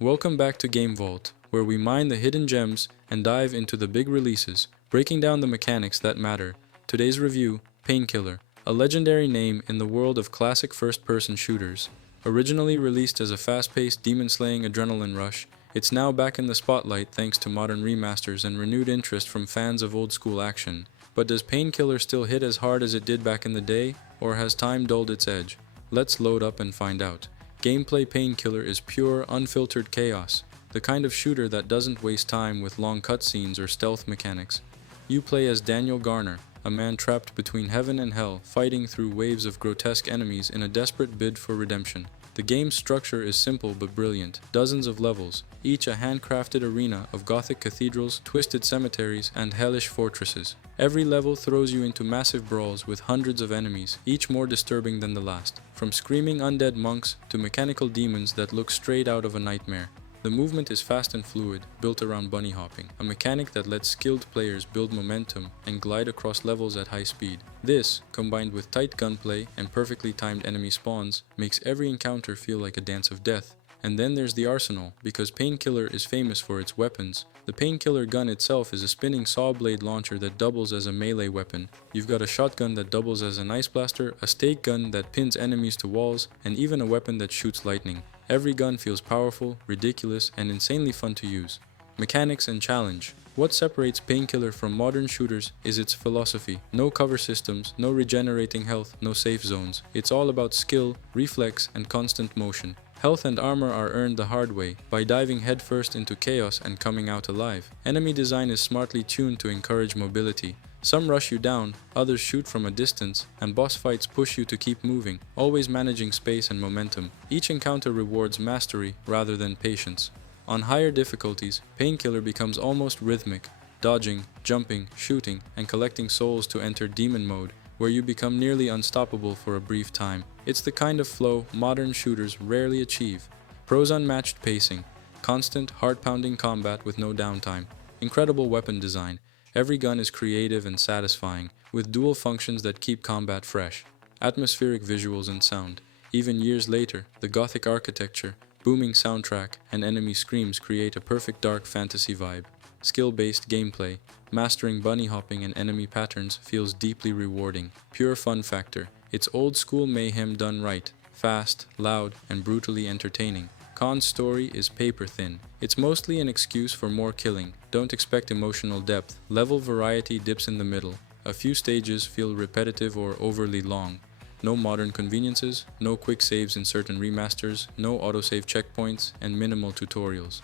Welcome back to Game Vault, where we mine the hidden gems and dive into the big releases, breaking down the mechanics that matter. Today's review, Painkiller, a legendary name in the world of classic first-person shooters. Originally released as a fast-paced demon-slaying adrenaline rush, it's now back in the spotlight thanks to modern remasters and renewed interest from fans of old-school action. But does Painkiller still hit as hard as it did back in the day, or has time dulled its edge? Let's load up and find out. Gameplay: Painkiller is pure, unfiltered chaos, the kind of shooter that doesn't waste time with long cutscenes or stealth mechanics. You play as Daniel Garner, a man trapped between heaven and hell, fighting through waves of grotesque enemies in a desperate bid for redemption. The game's structure is simple but brilliant. Dozens of levels, each a handcrafted arena of gothic cathedrals, twisted cemeteries, and hellish fortresses. Every level throws you into massive brawls with hundreds of enemies, each more disturbing than the last. From screaming undead monks to mechanical demons that look straight out of a nightmare. The movement is fast and fluid, built around bunny hopping, a mechanic that lets skilled players build momentum and glide across levels at high speed. This, combined with tight gunplay and perfectly timed enemy spawns, makes every encounter feel like a dance of death. And then there's the arsenal, because Painkiller is famous for its weapons. The Painkiller gun itself is a spinning saw blade launcher that doubles as a melee weapon. You've got a shotgun that doubles as an ice blaster, a stake gun that pins enemies to walls, and even a weapon that shoots lightning. Every gun feels powerful, ridiculous, and insanely fun to use. Mechanics and challenge. What separates Painkiller from modern shooters is its philosophy. No cover systems, no regenerating health, no safe zones. It's all about skill, reflex, and constant motion. Health and armor are earned the hard way, by diving headfirst into chaos and coming out alive. Enemy design is smartly tuned to encourage mobility. Some rush you down, others shoot from a distance, and boss fights push you to keep moving, always managing space and momentum. Each encounter rewards mastery rather than patience. On higher difficulties, Painkiller becomes almost rhythmic, dodging, jumping, shooting, and collecting souls to enter demon mode, where you become nearly unstoppable for a brief time. It's the kind of flow modern shooters rarely achieve. Pros: unmatched pacing, constant, heart-pounding combat with no downtime, incredible weapon design. Every gun is creative and satisfying, with dual functions that keep combat fresh. Atmospheric visuals and sound. Even years later, the gothic architecture, booming soundtrack, and enemy screams create a perfect dark fantasy vibe. Skill-based gameplay. Mastering bunny hopping and enemy patterns feels deeply rewarding. Pure fun factor. It's old-school mayhem done right. Fast, loud, and brutally entertaining. Cons: story is paper thin. It's mostly an excuse for more killing. Don't expect emotional depth. Level variety dips in the middle. A few stages feel repetitive or overly long. No modern conveniences, no quick saves in certain remasters, no autosave checkpoints, and minimal tutorials.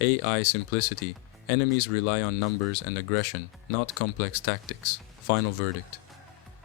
AI simplicity. Enemies rely on numbers and aggression, not complex tactics. Final verdict.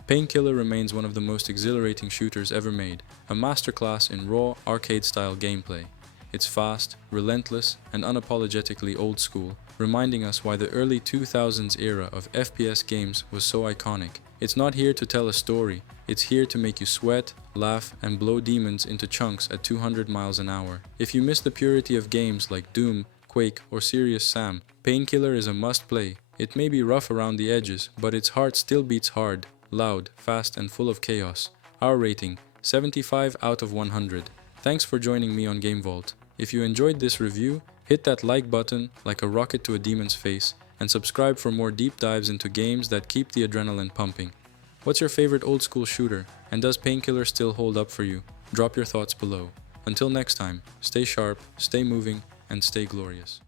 Painkiller remains one of the most exhilarating shooters ever made, a masterclass in raw, arcade-style gameplay. It's fast, relentless, and unapologetically old school, reminding us why the early 2000s era of FPS games was so iconic. It's not here to tell a story, it's here to make you sweat, laugh, and blow demons into chunks at 200 miles an hour. If you miss the purity of games like Doom, Quake, or Serious Sam, Painkiller is a must-play. It may be rough around the edges, but its heart still beats hard, loud, fast, and full of chaos. Our rating: 75 out of 100. Thanks for joining me on Game Vault. If you enjoyed this review, hit that like button like a rocket to a demon's face, and subscribe for more deep dives into games that keep the adrenaline pumping. What's your favorite old school shooter, and does Painkiller still hold up for you? Drop your thoughts below. Until next time, stay sharp, stay moving, and stay glorious.